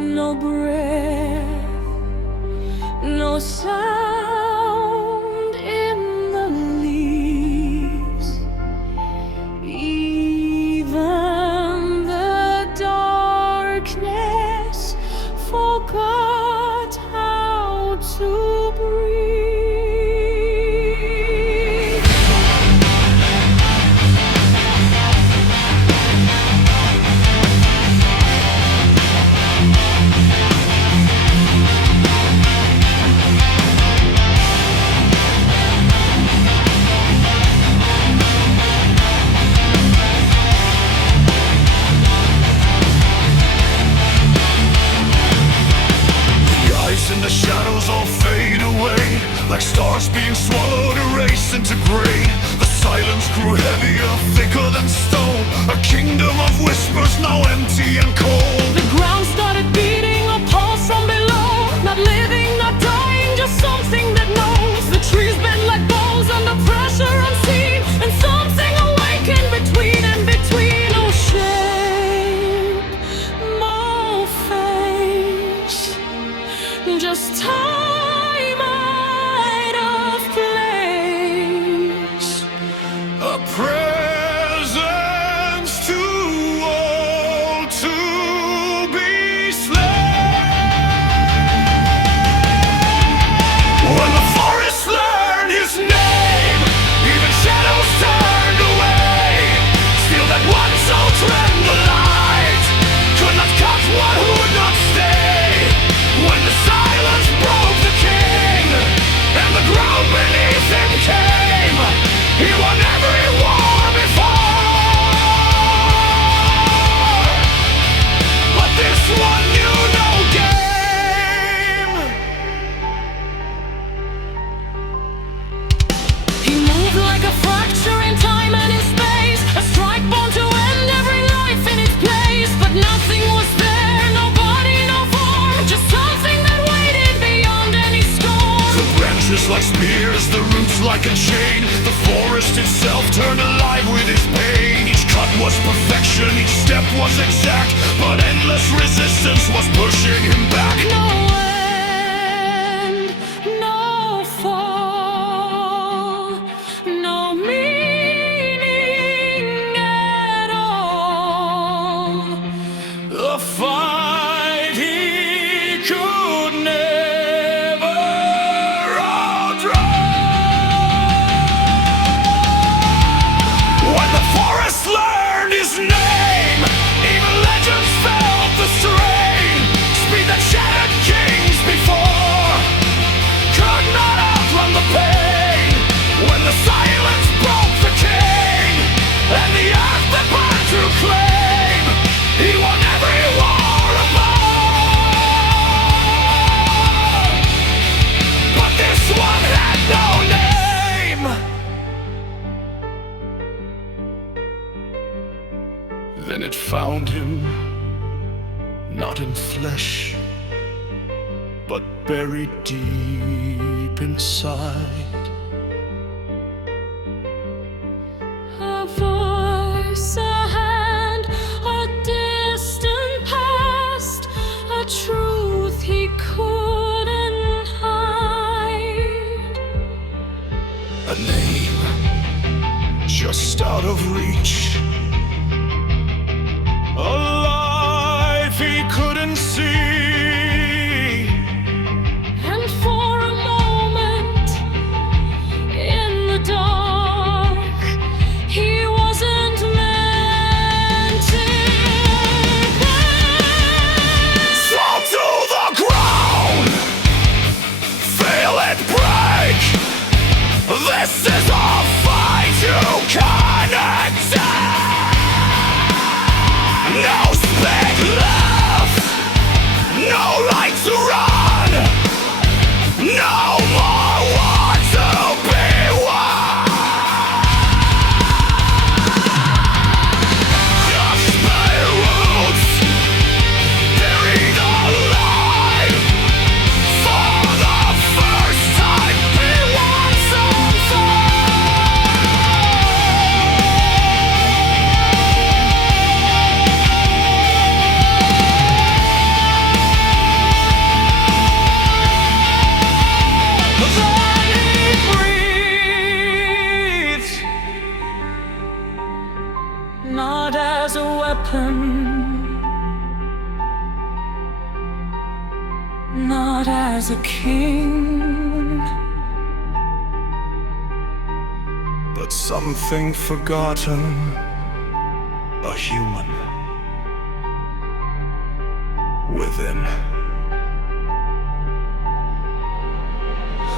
no breath, no sound in the leaves. Even the darkness forgot how to breathe. And the shadows all fade away, like stars being swallowed, erased into gray. The silence grew heavier, thicker than stone, a kingdom of whispers now empty and cold. The ground started beating, a pulse from below. Not living, not dying, just something that knows. The trees bend like bones under pressure unseen, and something awakened between and between. Oh, shape, no face, just time out of place. A presence too old to be slain. When the forest learned his name, even shadows turned away. Still that one soul trend the light could not cut what would not stay. When the silence broke the king, and the ground beneath him came, he won every war before, but this one knew no game. He moved like a fracture in time and in space, a strike born to end every life in its place. But nothing was there, no body, no form, just something that waited beyond any storm. The branches like spears, the roots like a chain. The forest itself turned alive with its pain. Each cut was perfection, each step was exact, but endless resistance was pushing him back. No end, no fall, no meaning at all. A fight he could never outrun. When the forest learned his name, even legends felt the strain. Speed that shattered kings before could not outrun the pain. When the silence broke the king, and the earth that burned to claim, he won every war above, but this one had no name. Then it found him, not in flesh, but buried deep inside. A voice, a hand, a distant past, a truth he couldn't hide. A name just out of reach, a life he couldn't see. And for a moment, in the dark, he wasn't meant to pass. Fall to the ground, feel it break. This is a fight you cannot take. No speak love, not as a king, but something forgotten, a human within.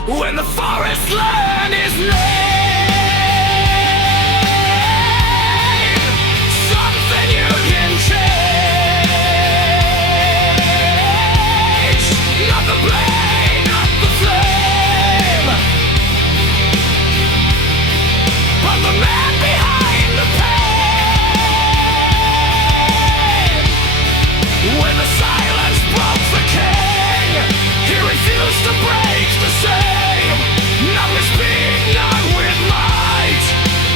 When the forest land is named, something you can change. Not the blade, not the flame, but the man behind the pain. When the silence broke the king, he refused to break the same. Not with speed, not with might,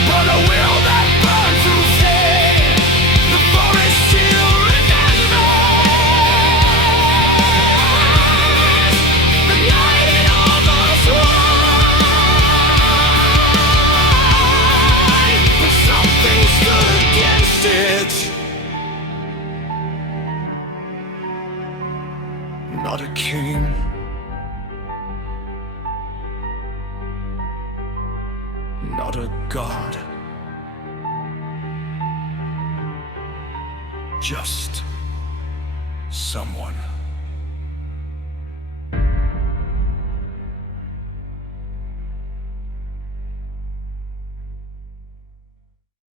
but a will that burned through flame. The forest still remembers the night it almost won, but something stood against it. Not a king, not a god, just someone.